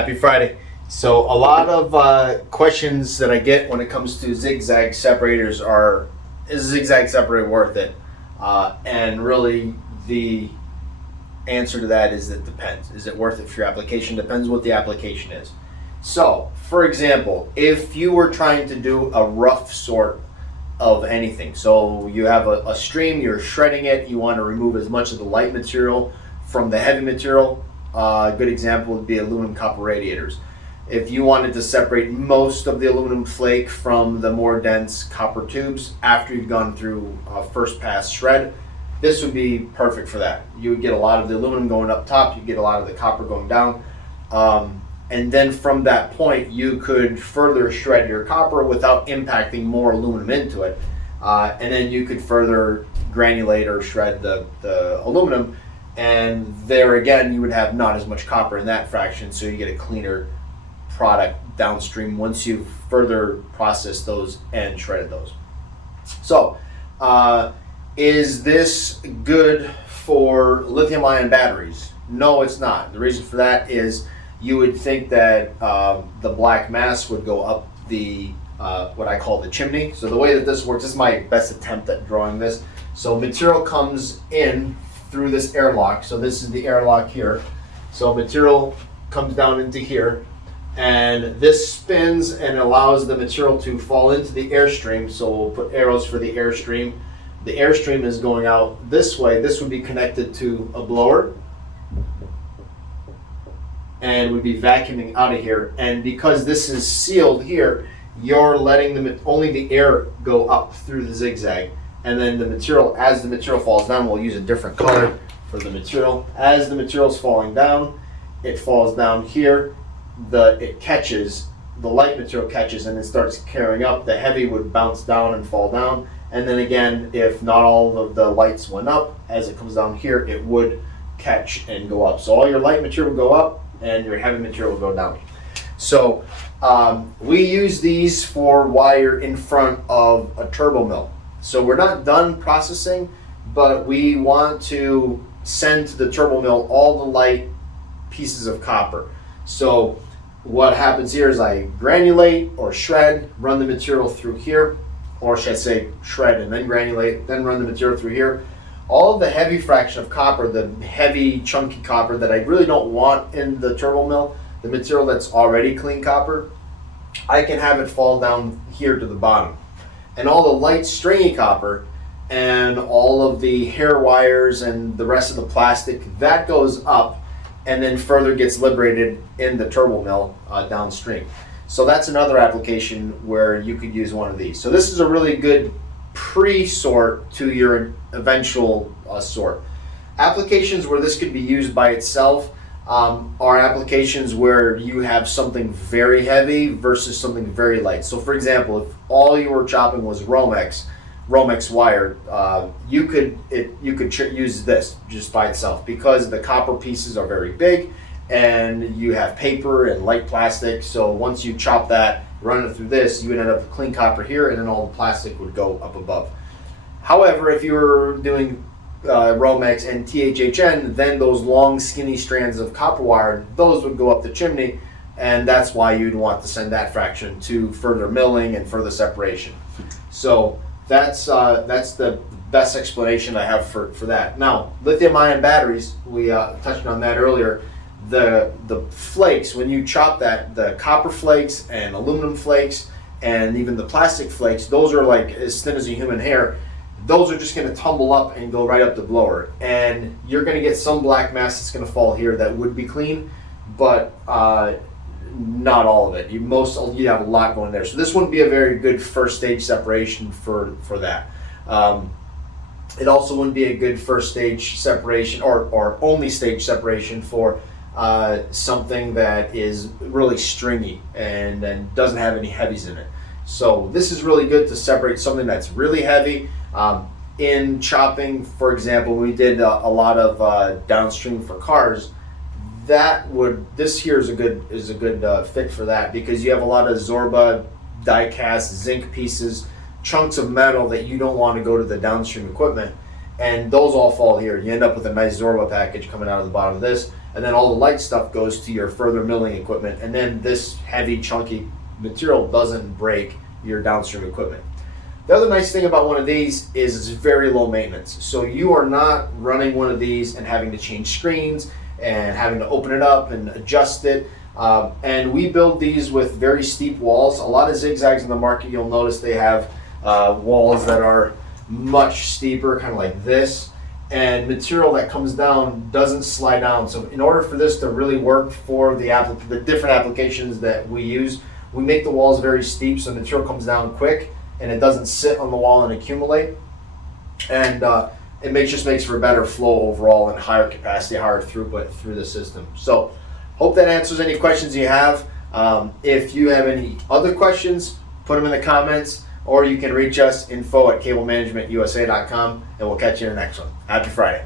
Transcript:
Happy Friday. So a lot of questions that I get when it comes to zigzag separators are, is a zigzag separator worth it? And really the answer to that is it depends. Is it worth it for your application? Depends what the application is. So for example, if you were trying to do a rough sort of anything, so you have a stream, you're shredding it, you want to remove as much of the light material from the heavy material. A good example would be aluminum copper radiators. If you wanted to separate most of the aluminum flake from the more dense copper tubes after you've gone through a first pass shred, this would be perfect for that. You would get a lot of the aluminum going up top, you get a lot of the copper going down, and then from that point you could further shred your copper without impacting more aluminum into it, and then you could further granulate or shred the aluminum, and there again you would have not as much copper in that fraction, so you get a cleaner product downstream once you've further processed those and shredded those. So is this good for lithium ion batteries? No, it's not. The reason for that is you would think that the black mass would go up the what I call the chimney. So the way that this works, this is my best attempt at drawing this. So material comes in through this airlock. So this is the airlock here. So material comes down into here, and this spins and allows the material to fall into the airstream. So we'll put arrows for the airstream. The airstream is going out this way. This would be connected to a blower and would be vacuuming out of here. And because this is sealed here, you're letting only the air go up through the zigzag. And then the material, as the material falls down, we'll use a different color for the material. As the material is falling down, it falls down here. It catches, the light material catches, and it starts carrying up. The heavy would bounce down and fall down. And then again, if not all of the lights went up, as it comes down here, it would catch and go up. So all your light material will go up and your heavy material will go down. So we use these for wire in front of a turbo mill. So we're not done processing, but we want to send to the turbo mill all the light pieces of copper. So what happens here is I granulate or shred, run the material through here, or should I say shred and then granulate, then run the material through here. All of the heavy fraction of copper, the heavy chunky copper that I really don't want in the turbo mill, the material that's already clean copper, I can have it fall down here to the bottom. And all the light stringy copper and all of the hair wires and the rest of the plastic, that goes up and then further gets liberated in the turbo mill downstream. So that's another application where you could use one of these. So this is a really good pre-sort to your eventual sort. Applications where this could be used by itself are applications where you have something very heavy versus something very light. So for example, if all you were chopping was Romex wire, you could use this just by itself because the copper pieces are very big and you have paper and light plastic. So once you chop that, run it through this, you would end up with clean copper here, and then all the plastic would go up above. However, if you were doing Romex and THHN, then those long skinny strands of copper wire, those would go up the chimney, and that's why you'd want to send that fraction to further milling and further separation. So that's the best explanation I have for that. Now, lithium ion batteries, we touched on that earlier. The flakes, when you chop that, the copper flakes and aluminum flakes and even the plastic flakes, those are like as thin as a human hair. Those are just going to tumble up and go right up the blower, and you're going to get some black mass that's going to fall here that would be clean, but not all of it. You have a lot going there, so this wouldn't be a very good first stage separation for that. It also wouldn't be a good first stage separation or only stage separation for something that is really stringy and doesn't have any heavies in it. So this is really good to separate something that's really heavy. In chopping, for example, we did a lot of downstream for cars. This here is a good fit for that, because you have a lot of Zorba, die cast, zinc pieces, chunks of metal that you don't want to go to the downstream equipment, and those all fall here. You end up with a nice Zorba package coming out of the bottom of this, and then all the light stuff goes to your further milling equipment, and then this heavy, chunky material doesn't break your downstream equipment. The other nice thing about one of these is it's very low maintenance. So you are not running one of these and having to change screens and having to open it up and adjust it. And we build these with very steep walls. A lot of zigzags in the market, you'll notice they have walls that are much steeper, kind of like this. And material that comes down doesn't slide down. So in order for this to really work for the different applications that we use, we make the walls very steep so the material comes down quick and it doesn't sit on the wall and accumulate. And it just makes for a better flow overall and higher capacity, higher throughput through the system. So hope that answers any questions you have. If you have any other questions, put them in the comments, or you can reach us info@cablemanagementusa.com, and we'll catch you in the next one. Happy Friday.